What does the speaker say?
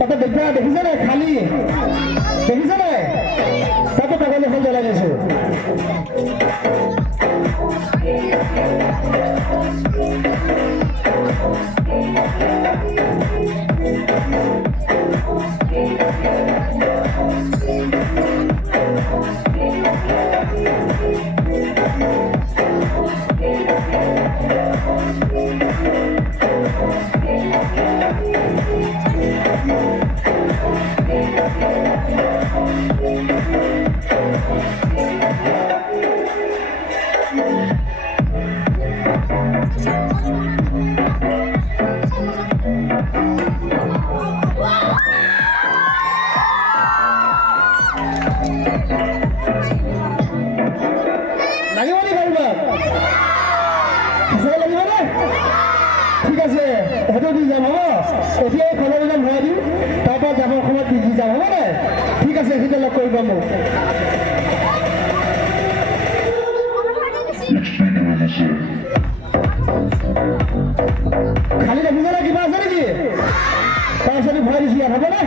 তাতে দেখিছে নাই খালি দেখিছে নাই তাতে পেট্রোল এখন জ্বলাই দিছো লাগিব নি পাৰিবা সঁচাকৈ লাগিব নে ঠিক আছে সেইটো দি যাম হ'ব এতিয়া এই খবৰ যাম ভৰাই দিম তাৰপৰা যাবৰ সময়ত দি যাম হ'ব নাই ঠিক আছে সেইটোতে লগ কৰিব মোক খালি দেখিছে নে কিবা আছে নেকি তাৰপিছত ভৰাই দিছোঁ ইয়াত হ'বনে